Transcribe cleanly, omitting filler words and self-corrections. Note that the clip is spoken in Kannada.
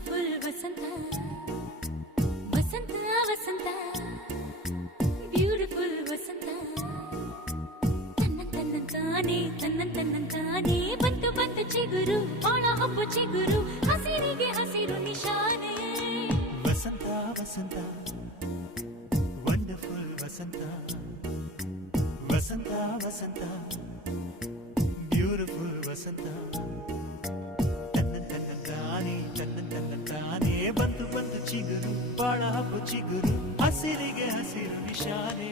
ಬ್ಯೂಟಿಫುಲ್ ವಸಂತ ವಸಂತ ವಸಂತ ಬ್ಯೂಟಿಫುಲ್ ವಸಂತ ತನ್ನಂತಾನೆ ಬಂತು ಬಂತು ಚಿಗುರು ಬಾಳ ಹಬ್ಬ ಚಿಗುರು ಹಸಿರಿಗೆ ಹಸಿರು ನಿಶಾನೆ ವಸಂತ ವಸಂತ ವಂಡರ್ಫುಲ್ ವಸಂತ ವಸಂತ ವಸಂತ ಬ್ಯೂಟಿಫುಲ್ ವಸಂತ ತನ್ನಂತಾನೆ ಬಂತು ಬಂತು ಚಿಗುರು ಬಾಳ ಹಬ್ಬ ಚಿಗುರು ಹಸಿರಿಗೆ ಹಸಿರು ನಿಶಾನೆ